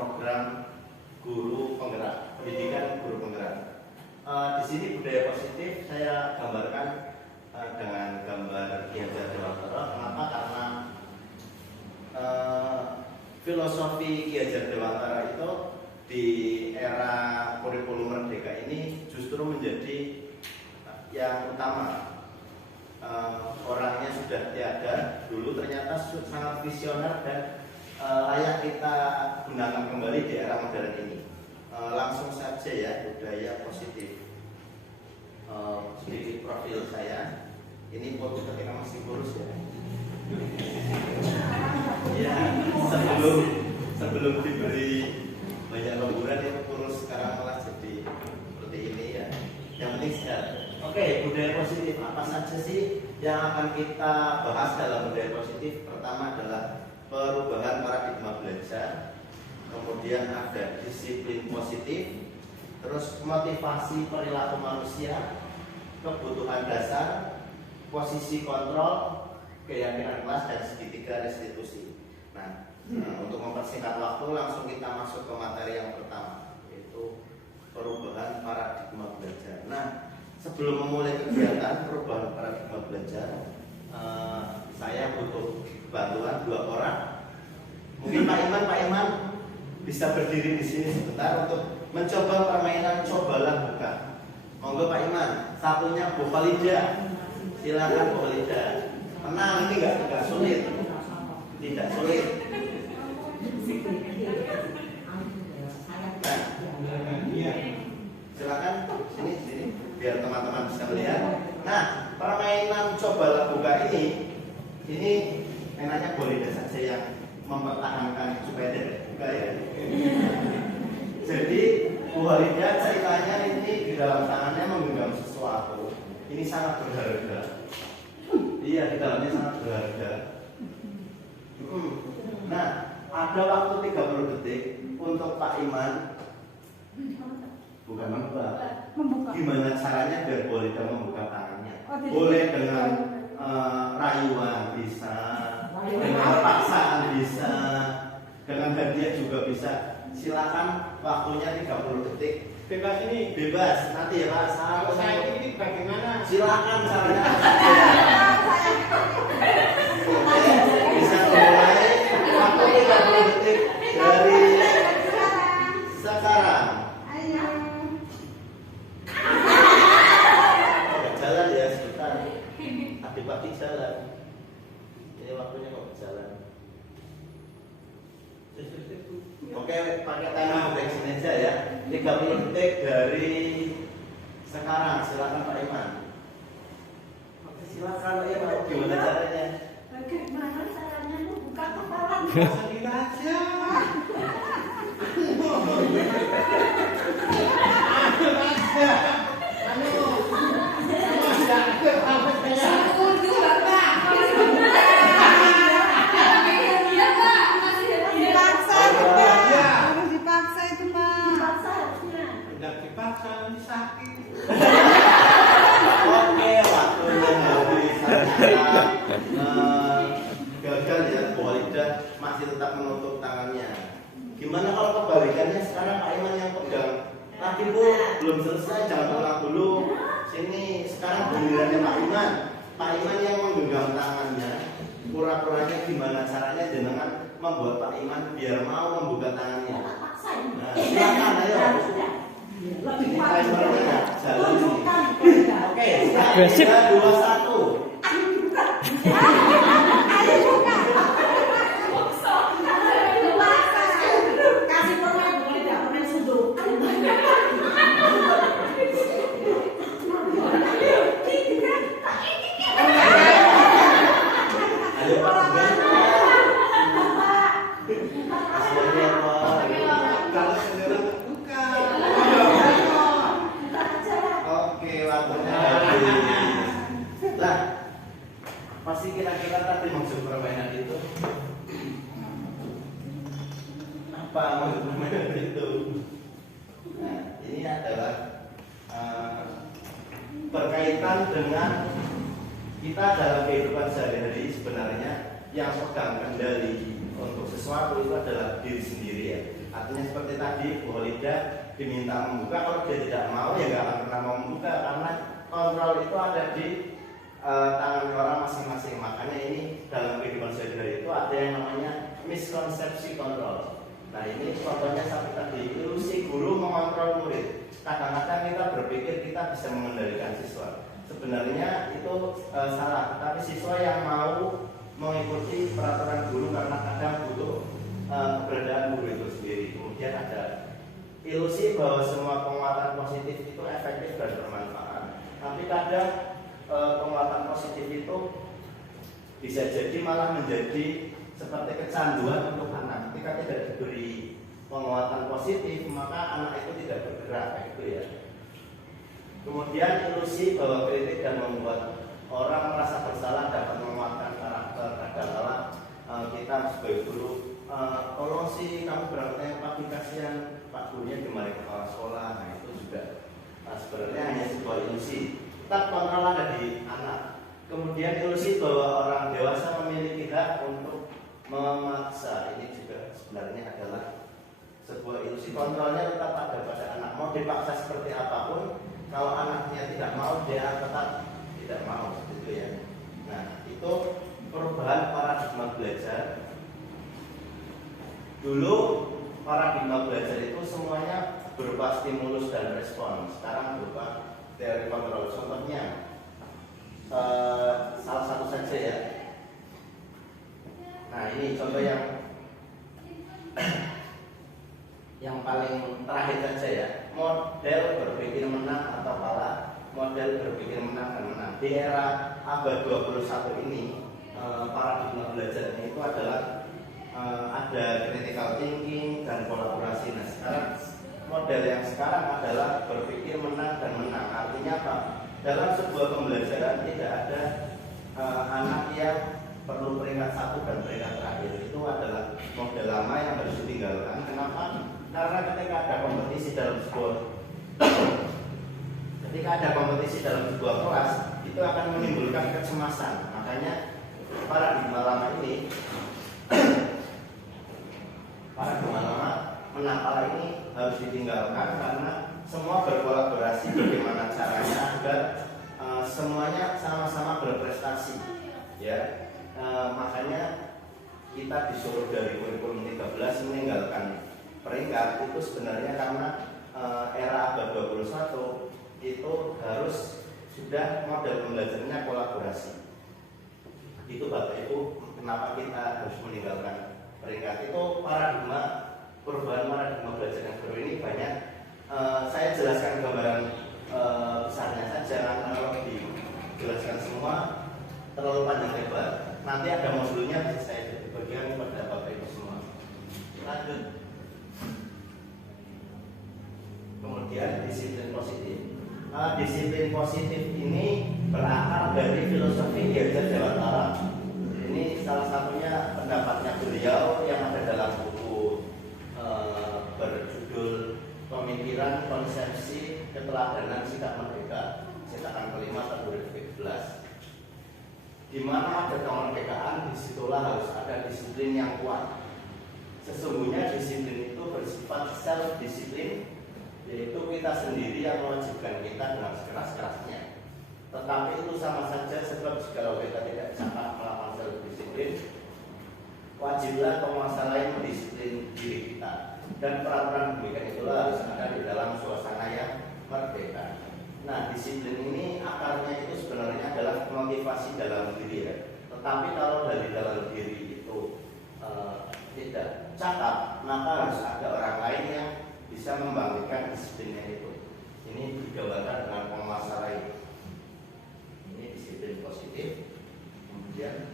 program guru penggerak, pendidikan guru penggerak. Di sini budaya positif saya gambarkan dengan gambar Ki Hajar Dewantara. Kenapa? Karena filosofi Ki Hajar Dewantara itu di era kurikulum merdeka ini justru menjadi yang utama. Orangnya sudah tiada, dulu ternyata sangat visioner dan layak kita gunakan kembali di era modern ini. Langsung saja ya, budaya positif. Sedikit profil saya. Ini foto ketika masih kurus ya. Ya, sebelum diberi banyak lemburan itu kurus, sekarang malah jadi seperti ini ya. Yang penting sehat. Oke, budaya positif apa saja sih yang akan kita bahas dalam budaya positif? Pertama adalah perubahan paradigma belajar, kemudian ada disiplin positif, terus motivasi perilaku manusia, kebutuhan dasar, posisi kontrol, keyakinan kelas, dan segitiga restitusi. Nah, untuk mempersingkat waktu langsung kita masuk ke materi yang pertama, yaitu perubahan paradigma belajar. Nah, sebelum memulai kegiatan perubahan paradigma belajar, saya butuh bantuan 2 orang. Mungkin Pak Iman bisa berdiri di sini sebentar untuk mencoba permainan cobalah buka. Monggo Pak Iman, satunya Bu Khalida. Silakan Bu Khalida. Tenang, ini enggak sulit. Tidak sulit. Nah, silakan sini biar teman-teman bisa melihat. Nah, permainan cobalah buka ini enaknya Bu Khalida saja yang mempertahankan supaya tidak buka ya. Jadi Bu Khalida ceritanya ini di dalam tangannya menggenggam sesuatu. Ini sangat berharga. Iya, di dalamnya sangat berharga. Nah, ada waktu 30 detik untuk Pak Iman. Bukan membuka. Gimana caranya biar Bu Khalida membuka tangannya? Boleh dengan rayuan bisa, dengan paksaan bisa, dengan hadiah juga bisa. Silakan, waktunya 30 detik. Bebas ini? Bebas, nanti ya Pak. Kalau saya ini bagaimana? Silakan caranya. Bisa mulai waktu 30 detik dari sekarang. Jalan ya sebentar. Adik-adik jalan. Ini waktunya kok berjalan. Oke, pakai timer dari sini aja ya. 30 detik dari sekarang. Silakan Pak Iman. Silakan Pak Iman. Gimana caranya? Bagaimana caranya lu buka kepala? Sendiri aja. Gagal ya, Bu Khalida masih tetap menutup tangannya. Gimana kalau kebalikannya sekarang Pak Iman yang pegang? Tadi Bu belum selesai, jangan ulang dulu. Sini sekarang gilirannya Pak Iman. Pak Iman yang menggenggam tangannya. Pura-puranya gimana caranya dengan membuat Pak Iman biar mau membuka tangannya. Nah, silakan ayo. Ini timernya jalan ini. Oke, 3, 2, 1. Pasti kira-kira tadi maksud permainan itu apa maksud permainan itu? Nah, ini adalah berkaitan dengan kita dalam kehidupan sehari-hari. Sebenarnya yang pegang kendali untuk sesuatu itu adalah diri sendiri ya. Artinya seperti tadi Bu Holida diminta membuka, kalau dia tidak mau ya nggak akan pernah mau membuka, karena kontrol itu ada di tangan orang masing-masing. Makanya ini dalam kehidupan sehari-hari itu ada yang namanya miskonsepsi kontrol. Nah ini contohnya seperti tadi, ilusi guru mengontrol murid. Kadang-kadang kita berpikir kita bisa mengendalikan siswa, sebenarnya itu salah. Tapi siswa yang mau mengikuti peraturan guru karena kadang butuh keberadaan guru itu sendiri. Kemudian ada ilusi bahwa semua penguatan positif itu efektif dan bermanfaat. Tapi kadang penguatan positif itu bisa jadi malah menjadi seperti kecanduan untuk anak. Ketika tidak diberi penguatan positif, maka anak itu tidak bergerak, gitu ya. Kemudian ilusi bahwa kritik dan membuat orang merasa bersalah dapat menguatkan karakter. Kadang-kala kita sebagai guru, tolong sih kamu berangkatnya pagi, kasihan Pak gurunya dimarahi kepala sekolah. Nah itu juga sebenarnya hanya sebuah ilusi. Tetap kontrol ada di anak. Kemudian ilusi bahwa orang dewasa memiliki hak untuk memaksa, ini juga sebenarnya adalah sebuah ilusi. Kontrolnya tetap ada pada anak. Mau dipaksa seperti apapun, kalau anaknya tidak mau, dia tetap tidak mau, gitu ya. Nah, itu perubahan paradigma belajar. Dulu paradigma belajar itu semuanya berupa stimulus dan respon. Sekarang berupa teori kontrol. Contohnya, salah satu saja ya. Nah, ini contoh yang paling terakhir saja ya. Model berpikir menang atau kalah, model berpikir menang dan menang. Di era abad 21 ini, paradigma belajarnya itu adalah ada critical thinking dan kolaborasi. Nah, sekarang model yang sekarang adalah berpikir menang dan menang. Artinya apa? Dalam sebuah pembelajaran tidak ada anak yang perlu peringkat 1 dan peringkat terakhir. Itu adalah model lama yang harus ditinggalkan. Kenapa? Karena ketika ada kompetisi dalam sebuah kelas, itu akan menimbulkan kecemasan. Makanya paradigma lama ini menang kalah ini harus ditinggalkan, karena semua berkolaborasi bagaimana caranya agar semuanya sama-sama berprestasi, ya. Makanya kita disuruh dari kurikulum 13 meninggalkan peringkat itu sebenarnya karena era abad 21 itu harus sudah model pembelajarannya kolaborasi. Itu Bapak Ibu, kenapa kita harus meninggalkan peringkat. Itu perubahan paradigma belajar yang baru ini banyak. Saya jelaskan gambaran besarnya saja, karena kalau dijelaskan semua terlalu panjang lebar. Nanti ada modulnya, bisa saya bagikan kepada Bapak Ibu semua. Lanjut. Kemudian disiplin positif. Disiplin positif ini berakar dari filosofi Gajah Dewantara. Ini salah satunya pendapatnya beliau yang ada dalam buku berjudul Pemikiran Konsepsi Keteladanan Sikap Merdeka, cetakan kelima tahun 2017. Di mana ada kemerdekaan, disitulah harus ada disiplin yang kuat. Sesungguhnya disiplin itu bersifat self-disiplin, yaitu kita sendiri yang mewajibkan kita dengan sekeras-kerasnya. Tetapi itu sama saja, sebab jika kita tidak bisa melakukan self-disiplin, wajiblah penguasa lain mendisiplin diri kita. Dan peraturan demikian itulah harus ada di dalam suasana yang merdeka. Nah, disiplin ini akarnya itu sebenarnya adalah motivasi dalam diri ya. Tetapi kalau dari dalam diri itu tidak cakap, maka harus ada orang lain yang bisa membangkitkan disiplinnya itu. Ini digambarkan dengan penguasa lain. Ini disiplin positif. Kemudian,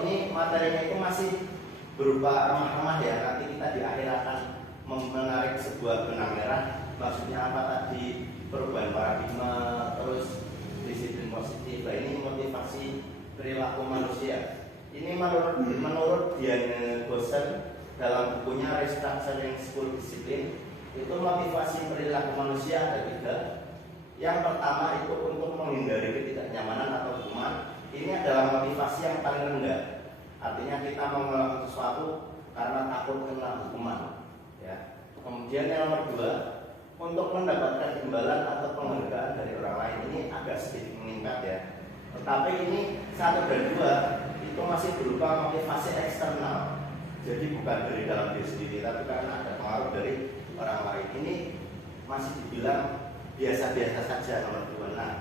ini materinya itu masih berupa remah-remah ya. Nanti kita di akhir akan menarik sebuah benang merah. Maksudnya apa tadi? Perubahan paradigma, terus disiplin positif. Nah, ini motivasi perilaku manusia. Ini menurut Diane Goshen dalam bukunya Restructuring School Discipline, itu motivasi perilaku manusia ada 3. Yang pertama itu untuk menghindari ketidaknyamanan atau hukuman. Ini adalah motivasi yang paling rendah. Artinya kita mau melakukan sesuatu karena takut kena hukuman. Ya. Kemudian yang nomor 2, untuk mendapatkan imbalan atau penghargaan dari orang lain ini agak sedikit meningkat ya. Tetapi ini 1 dan 2 itu masih berupa motivasi eksternal. Jadi bukan dari dalam diri sendiri, tapi karena ada pengaruh dari orang lain. Ini masih dibilang biasa-biasa saja nomor 2. Nah,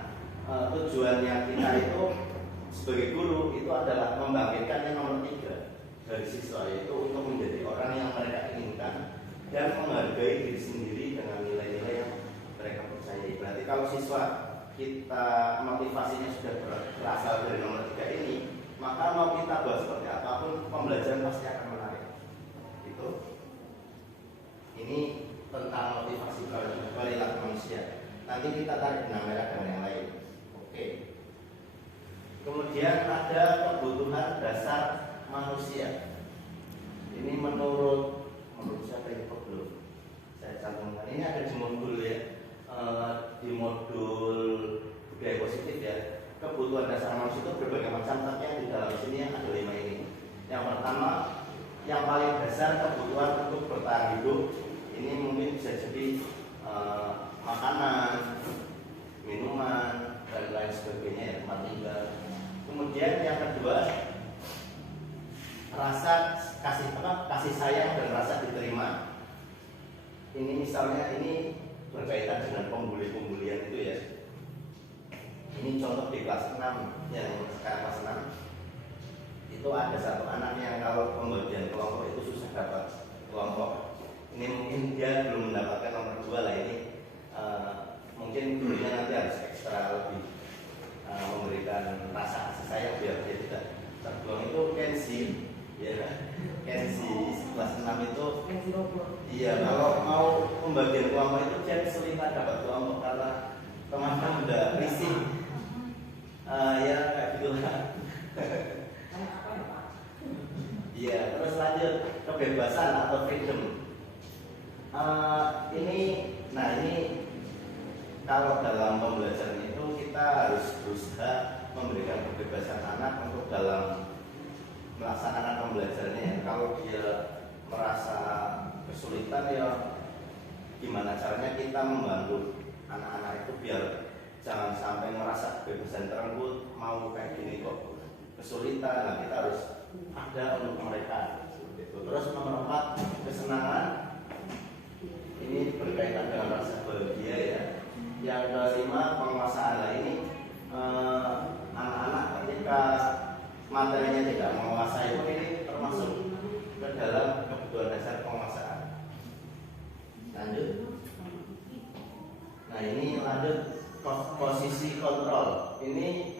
tujuannya kita itu sebagai guru itu adalah membangkitkan yang nomor 3 dari siswa, yaitu untuk menjadi orang yang mereka inginkan dan menghargai diri sendiri dengan nilai-nilai yang mereka percayai. Berarti kalau siswa kita motivasinya sudah berasal dari nomor 3 ini, maka mau kita buat seperti apapun pembelajaran pasti akan menarik. Itu ini tentang motivasi perilaku manusia. Nanti kita tarik benang merah dan yang lain. Oke. Kemudian ada kebutuhan dasar manusia. Ini menurut siapa ini belum saya cantumkan. Ini ada di modul ya, di modul budaya positif ya. Kebutuhan dasar manusia itu berbagai macam, tapi yang di dalam sini yang ada 5 ini. Yang pertama, yang paling dasar kebutuhan untuk bertahan hidup. Ini mungkin bisa jadi makanan, minuman, dan lain sebagainya ya, tempat tinggal. Kemudian yang kedua, rasa kasih sayang dan rasa diterima. Ini misalnya ini berkaitan dengan pembuli-pembulian itu ya. Ini contoh di kelas 6, yang sekarang kelas 6 itu ada satu anak yang kalau pembagian kelompok itu susah dapat kelompok. Ini mungkin dia belum mendapatkan nomor 2 lah ini. Mungkin gurunya nanti harus ekstra lebih memberikan rasa kasih sayang biar dia tidak terbuang. Itu Kenzi, ya kan? Kenzi kelas 6 itu, iya kalau mau pembagian kelompok itu dia kesulitan dapat kelompok karena teman-teman udah risih. Ya kayak gitulah. Iya, terus lanjut kebebasan atau freedom. Ini kalau dalam pembelajaran itu kita harus berusaha memberikan kebebasan anak untuk dalam melaksanakan pembelajarannya. Kalau dia merasa kesulitan ya gimana caranya kita membantu anak-anak itu biar jangan sampai merasa kebebasan terenggut, mau kayak gini kok kesulitan. Nah, kita harus ada untuk mereka. Terus nomor 4, kesenangan. Ini berkaitan dengan rasa bahagia ya. Yang kelima, penguasaan. Nah, ini anak-anak ketika materinya tidak menguasai pun ini termasuk ke dalam kebutuhan dasar penguasaan. Lanjut. Nah, ini lanjut posisi kontrol. Ini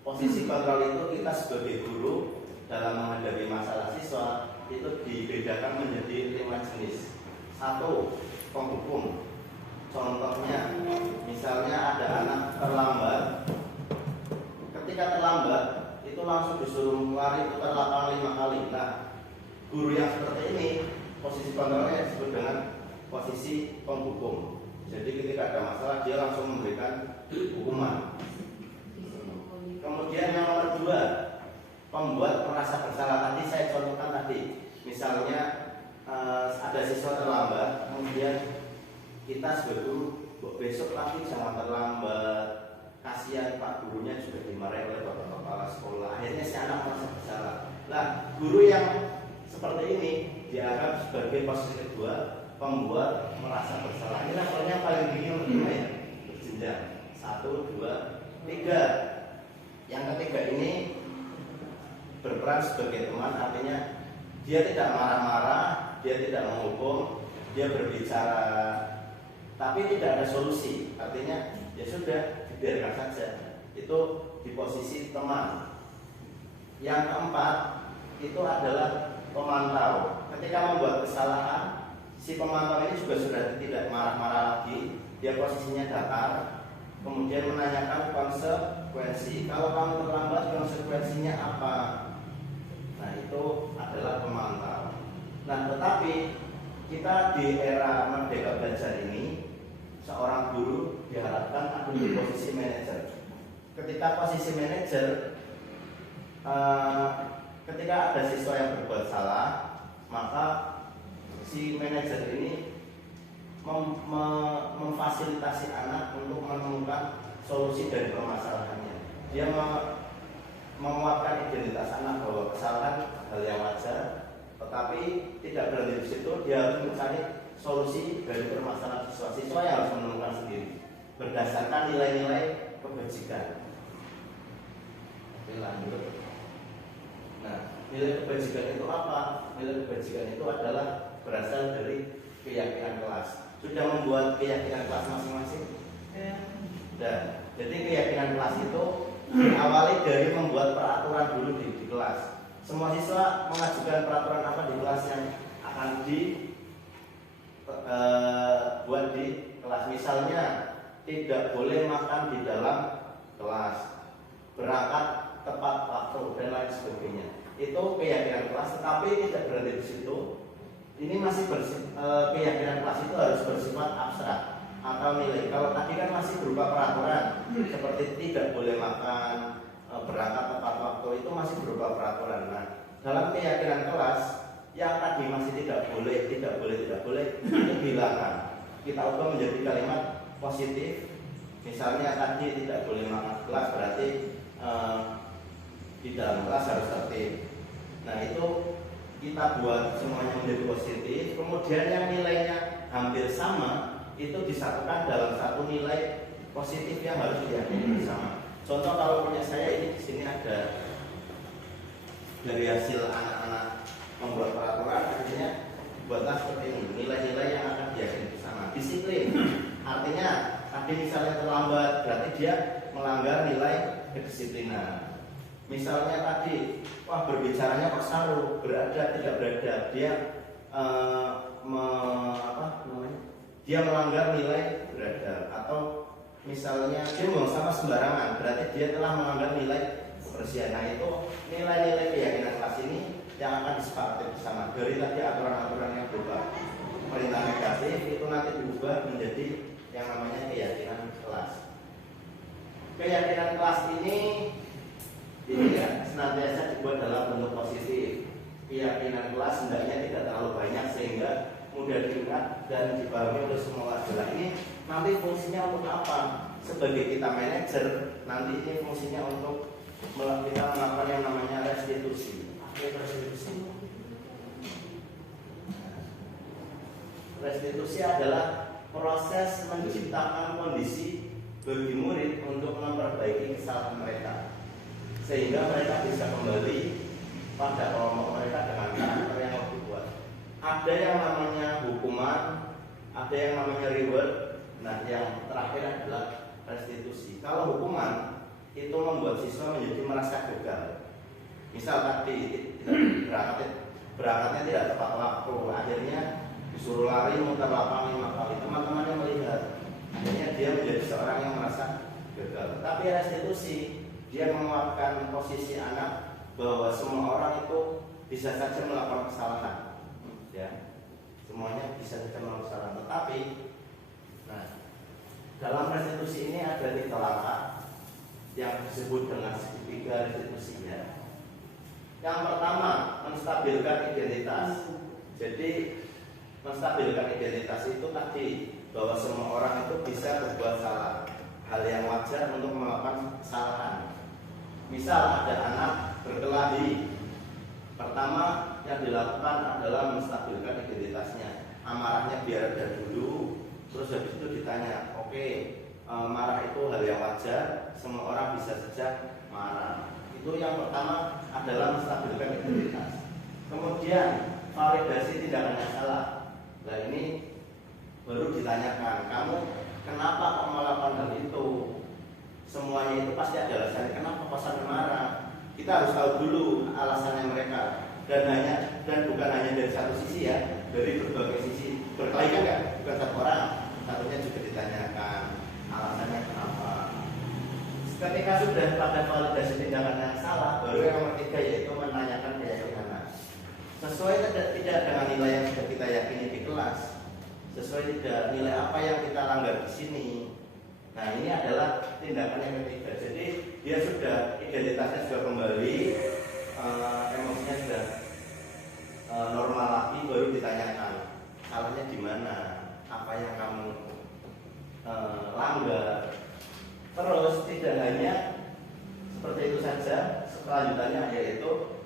posisi kontrol itu kita sebagai guru dalam menghadapi masalah siswa itu dibedakan menjadi 5 jenis. 1, penghukum. Contohnya, misalnya ada anak terlambat. Ketika terlambat, itu langsung disuruh lari putar lapangan 5 kali. Nah, guru yang seperti ini, posisi kontrolnya disebut dengan posisi penghukum. Jadi ketika ada masalah, dia langsung memberikan hukuman. Kemudian yang nomor 2, pembuat merasa bersalah. Tadi saya contohkan tadi, misalnya ada siswa terlambat, kemudian kita sebagai guru besok lagi jangan terlambat. Kasihan Pak gurunya juga dimarahi oleh bapak kepala sekolah. Akhirnya si anak merasa bersalah. Nah, guru yang seperti ini dianggap sebagai posisi kedua, pembuat merasa bersalah. Ini levelnya paling tinggi nomor 5 ya, berjenjang 1, 2, 3. Yang ketiga ini berperan sebagai teman, artinya dia tidak marah-marah, dia tidak menghukum, dia berbicara, tapi tidak ada solusi. Artinya ya sudah, dibiarkan saja. Itu di posisi teman. Yang keempat itu adalah pemantau. Ketika membuat kesalahan, si pemantau ini juga sudah tidak marah-marah lagi. Dia posisinya datar, kemudian menanyakan konsekuensi. Kalau kamu terlambat, konsekuensinya apa? Nah, itu adalah pemantau. Nah, tetapi kita di era Merdeka Belajar ini, seorang guru diharapkan ada di posisi manajer. Ketika posisi manajer, ketika ada siswa yang berbuat salah, maka si manajer ini memfasilitasi anak untuk menemukan solusi dari permasalahannya. Dia menguatkan identitas anak bahwa kesalahan hal yang wajar, tetapi tidak berhenti di situ. Dia harus mencari solusi dari permasalahan siswa. Siswa yang harus menemukan sendiri berdasarkan nilai-nilai kebajikan. Oke, lanjut. Nah, nilai kebajikan itu apa? Nilai kebajikan itu adalah berasal dari keyakinan kelas. Sudah membuat keyakinan kelas masing-masing? Dan jadi keyakinan kelas itu diawali dari membuat peraturan dulu di kelas. Semua siswa mengajukan peraturan apa di kelas yang akan dibuat di kelas. Misalnya tidak boleh makan di dalam kelas, berangkat tepat waktu dan lain sebagainya. Itu keyakinan kelas, tetapi tidak berhenti di situ. Ini masih keyakinan kelas itu harus bersifat abstrak atau nilai. Kalau tadi kan masih berupa peraturan, seperti tidak boleh makan, berangkat tepat waktu, itu masih berupa peraturan. Nah, dalam keyakinan kelas yang tadi masih tidak boleh, itu dihilangkan. Kita ubah menjadi kalimat positif. Misalnya tadi tidak boleh makan kelas, berarti di dalam kelas harus tertib. Nah, itu kita buat semuanya menjadi positif. Kemudian yang nilainya hampir sama itu disatukan dalam satu nilai positif yang harus diyakini bersama. Contoh kalau punya saya ini di sini ada dari hasil anak-anak membuat peraturan, akhirnya buatlah seperti ini, nilai-nilai yang akan diyakini bersama. Disiplin, artinya tadi misalnya terlambat, berarti dia melanggar nilai kedisiplinan. Misalnya tadi, wah berbicaranya kok saru, berada tidak berada, dia dia melanggar nilai berada. Atau misalnya dia buang sampah sembarangan, berarti dia telah melanggar nilai kebersihan. Nah, itu nilai-nilai keyakinan kelas ini yang akan disepakati bersama. Dari tadi aturan-aturan yang berupa perintah negatif itu nanti diubah menjadi yang namanya keyakinan kelas. Keyakinan kelas ini ya senantiasa dibuat dalam bentuk positif. Keyakinan kelas hendaknya tidak terlalu banyak sehingga mudah diingat dan dipahami oleh semua warga. Ini nanti fungsinya untuk apa? Sebagai kita manajer, nanti ini fungsinya untuk kita melakukan yang namanya restitusi. Restitusi. Restitusi adalah proses menciptakan kondisi bagi murid untuk memperbaiki kesalahan mereka, sehingga mereka bisa kembali pada kelompok mereka dengan karakter yang lebih kuat. Ada yang namanya hukuman, ada yang namanya reward. Nah, yang terakhir adalah restitusi. Kalau hukuman itu membuat siswa menjadi merasa gagal. Misal tadi berangkatnya tidak tepat waktu, akhirnya disuruh lari muter lapangan 5 kali. Teman-temannya melihat, akhirnya dia menjadi seorang yang merasa gagal. Tapi restitusi, dia menguatkan posisi anak bahwa semua orang itu bisa saja melakukan kesalahan, ya, semuanya bisa saja melakukan kesalahan. Tetapi, nah, dalam restitusi ini ada 3 langkah yang disebut dengan segitiga restitusi, ya. Yang pertama, menstabilkan identitas. Jadi, menstabilkan identitas itu tadi bahwa semua orang itu bisa berbuat salah, hal yang wajar untuk melakukan kesalahan. Misal ada anak berkelahi, pertama yang dilakukan adalah menstabilkan identitasnya. Amarahnya biar ada dulu, terus habis itu ditanya, oke, marah itu hal yang wajar, semua orang bisa saja marah. Itu yang pertama adalah menstabilkan identitas. Kemudian validasi tindakannya salah. Nah, ini baru ditanyakan, kamu kenapa kok melakukan hal itu? Semuanya itu pasti ada alasannya. Kenapa kok sampai marah? Kita harus tahu dulu alasannya mereka, dan bukan hanya dari satu sisi, ya, dari berbagai sisi. Berkelahi kan nggak? Bukan satu orang, satunya juga ditanyakan alasannya kenapa. Ketika sudah pada validasi tindakan yang salah, baru yang nomor 3 yaitu menanyakan keyakinan. Sesuai tidak dengan nilai yang sudah kita yakini di kelas, sesuai tidak nilai apa yang kita langgar di sini. Nah, ini adalah tindakan yang ketiga. Jadi dia sudah, identitasnya sudah kembali, emosinya sudah normal lagi. selanjutnya yaitu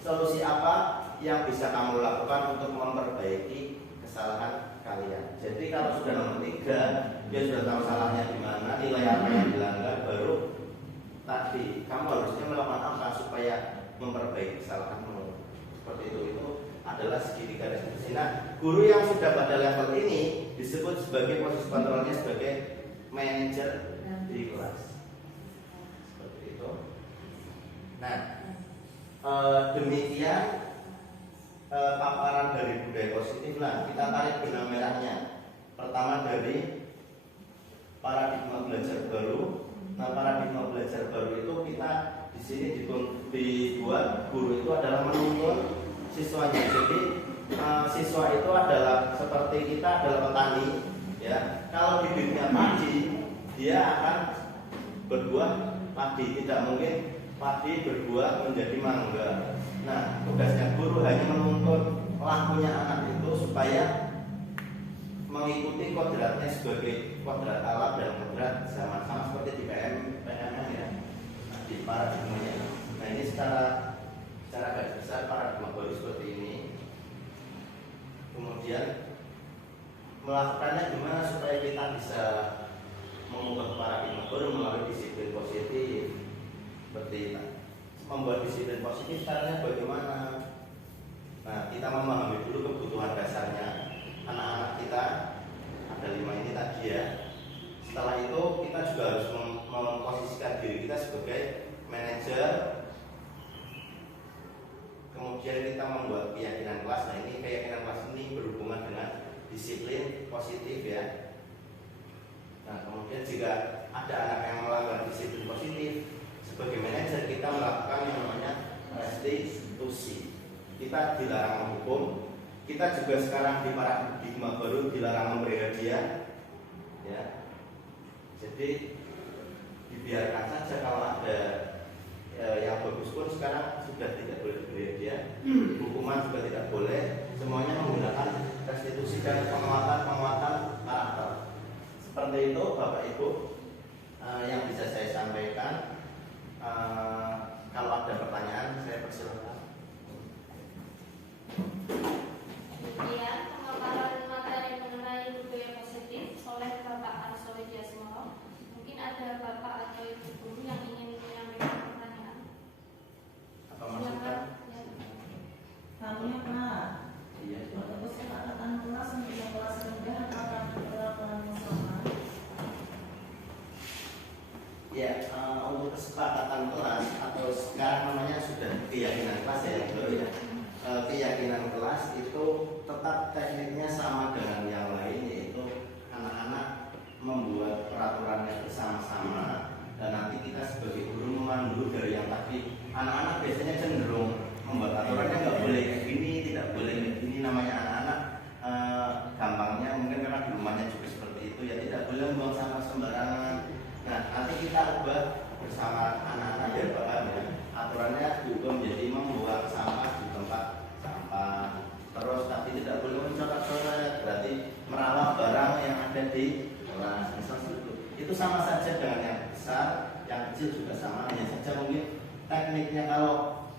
solusi apa yang bisa kamu lakukan untuk memperbaiki kesalahan kalian. Jadi kalau sudah nomor 3, dia sudah tahu salahnya di mana, nilai apa yang dilanggar, baru tadi kamu harusnya melakukan apa supaya memperbaiki kesalahanmu. Seperti itu adalah segitiga restitusi. Nah, guru yang sudah pada level ini disebut sebagai posisi kontrolnya sebagai manajer di kelas. Seperti itu. Nah, demikian paparan dari budaya positif. Nah, kita tarik benang merahnya. Pertama dari paradigma belajar baru. Nah, paradigma belajar baru itu kita di sini dibuat guru itu adalah menuntun siswanya. Jadi siswa itu adalah seperti kita adalah petani, ya. Kalau bibitnya padi, dia akan berbuah padi. Tidak mungkin padi berbuah menjadi mangga. Nah, tugasnya guru hanya menuntun lakunya anak itu supaya mengikuti kodratnya sebagai kodrat alam dan kodrat zaman, sama seperti di PMN ya, di paradigmanya. Nah, ini secara garis besar paradigma baru seperti ini. Kemudian melakukannya gimana supaya kita bisa mengubah paradigma baru melalui disiplin positif. Seperti itu. Membuat disiplin positif caranya bagaimana? Nah, kita memahami dulu kebutuhan dasarnya anak-anak kita, ada 5 ini tadi ya. Setelah itu kita juga harus memposisikan diri kita sebagai manajer. Kemudian kita membuat keyakinan kelas. Nah, ini keyakinan kelas ini berhubungan dengan disiplin positif ya. Nah, kemudian jika ada anak yang melanggar disiplin positif, sebagai manajer kita melakukan yang namanya restitusi. Kita dilarang menghukum. Kita juga sekarang di paradigma baru dilarang memberi hadiah, ya. Jadi dibiarkan saja. Kalau ada yang bagus pun sekarang sudah tidak boleh diberi hadiah. Hukuman juga tidak boleh. Semuanya menggunakan restitusi dan penguatan karakter. Seperti itu, Bapak Ibu, yang bisa saya sampaikan. Kalau ada pertanyaan, saya persilakan. Kemudian pemaparan materi mengenai budaya positif oleh Bapak Arso Widyasmoro. Mungkin ada Bapak atau Ibu guru yang ingin menyampaikan pertanyaan. Apa masukan? Ya. Kami Pak, Iya. untuk kesepakatan kelas untuk kelas rendah akan berlakukan sama. Ya, untuk kesepakatan kelas atau sekarang namanya sudah keyakinan kelas ya, ya. Keyakinan kelas itu tetap tekniknya sama dengan yang lain, yaitu anak-anak membuat peraturannya bersama-sama dan nanti kita sebagai guru memandu dari yang tadi. Anak-anak biasanya cenderung membuat aturannya nggak boleh kayak gini, tidak boleh kayak gini. Namanya anak-anak gampangnya mungkin karena di rumahnya juga seperti itu ya, tidak boleh buang sampah sembarangan. Nah, nanti kita ubah bersama anak-anak biar paham ya. Aturannya juga menjadi membuang sampah di tempat sampah. Terus tapi tidak boleh mencoret-coret, berarti merawat barang yang ada di kelas. Misalnya itu sama saja dengan yang besar, yang kecil juga sama. Hanya saja mungkin tekniknya kalau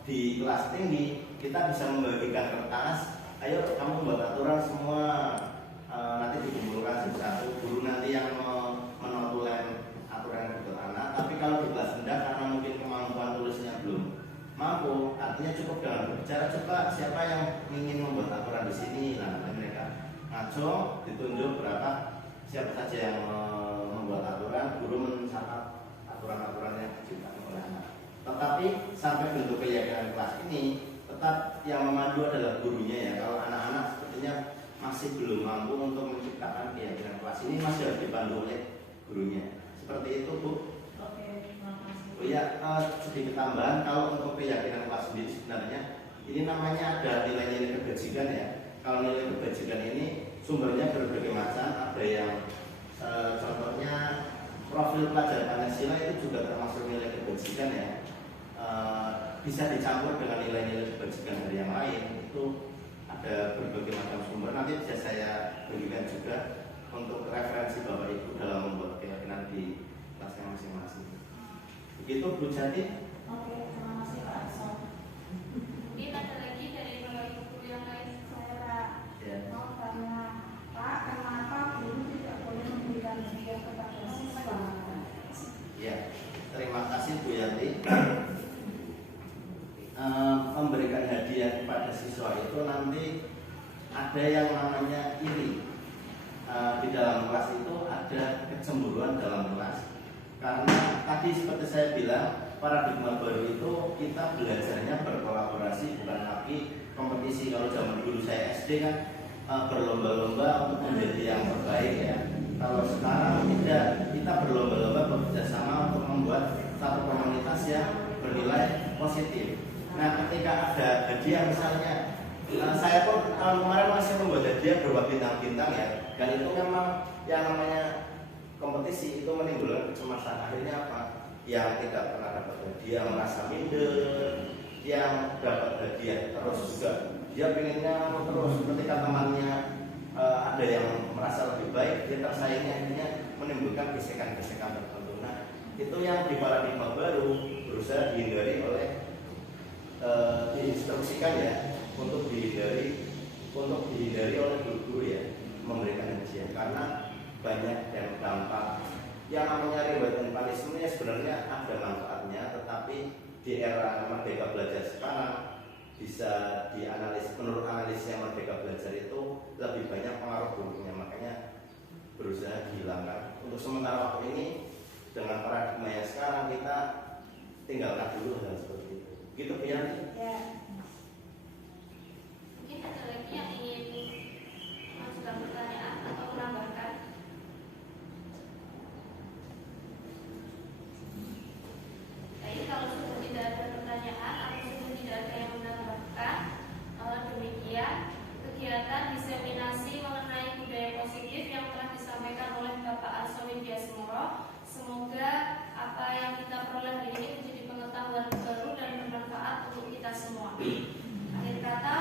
di kelas tinggi kita bisa membagikan kertas. Ayo kamu buat aturan semua, nanti dikumpulkan satu guru nanti yang menotulen aturan untuk anak. Tapi kalau di kelas rendah karena mungkin kemampuan tulisnya belum mampu, artinya cukup dengan berbicara. Coba siapa yang ingin membuat aturan di sini? Nah, nanti mereka ngaco, ditunjuk berapa, siapa saja yang membuat aturan, guru mencatat aturan-aturan yang diciptakan oleh anak. Tetapi sampai bentuk keyakinan kelas ini tetap yang memandu adalah gurunya ya. Kalau anak-anak sepertinya masih belum mampu untuk menciptakan keyakinan kelas ini, masih harus dipandu oleh gurunya. Seperti itu, Bu. Oke, terima kasih. Oh ya, sedikit tambahan, kalau untuk keyakinan kelas sendiri sebenarnya ini namanya ada nilai-nilai kebajikan ya. Kalau nilai kebajikan ini sumbernya berbagai macam. Ada yang contohnya profil pelajar Pancasila itu juga termasuk nilai kebajikan ya. Bisa dicampur dengan nilai-nilai kebajikan dari yang lain. Itu ada berbagai macam sumber. Nanti bisa saya berikan juga untuk referensi Bapak Ibu dalam membuat keyakinan di kelasnya masing-masing. Begitu Bu Jati. Oke, terima kasih Pak Arso. Mungkin ada lagi dari bapak ibu guru yang lain. Saya Ya. mau tanya Pak, kenapa guru tidak boleh memberikan hadiah kepada siswa? Ya, terima kasih Bu Yanti. Memberikan hadiah kepada siswa itu nanti ada yang namanya iri. Di dalam kelas itu ada kecemburuan dalam kelas. Karena tadi seperti saya bilang, paradigma baru itu kita belajarnya berkolaborasi, bukan lagi kompetisi. Kalau zaman dulu saya SD kan berlomba-lomba untuk menjadi yang terbaik ya. Kalau sekarang tidak, kita berlomba-lomba bekerja sama untuk membuat satu komunitas yang bernilai positif. Nah, ketika ada hadiah misalnya, saya pun tahun kemarin masih membuat hadiah berupa bintang-bintang ya, dan itu memang yang namanya kompetisi itu menimbulkan kecemasan. Akhirnya apa? Yang tidak pernah dapat hadiah merasa minder, yang dapat hadiah terus juga dia pengennya terus. Ketika temannya ada yang merasa lebih baik, dia tersaingnya, akhirnya menimbulkan gesekan-gesekan tertentu. Nah, itu yang di paradigma baru berusaha dihindari oleh diinstruksikan ya, untuk dihindari oleh guru ya, memberikan hadiah, karena banyak yang dampak. Yang namanya reward and punishment ya sebenarnya ada manfaatnya, tetapi di era Merdeka Belajar sekarang bisa dianalisis, menurut analisnya Merdeka Belajar itu lebih banyak pengaruh buruknya, makanya berusaha dihilangkan. Untuk sementara waktu ini dengan paradigma yang sekarang kita tinggalkan dulu hal seperti itu. Gitu ya. Ya. Mungkin ada lagi yang ingin mengajukan pertanyaan atau menambahkan. Baik, kalau sudah tidak ada pertanyaan atau sudah tidak ada yang menambahkan, demikian kegiatan diseminasi mengenai budaya positif yang telah disampaikan oleh Bapak Arso Widyasmoro. Semoga apa yang kita peroleh hari ini menjadi pengetahuan baru dan bermanfaat untuk kita semua. Akhir kata,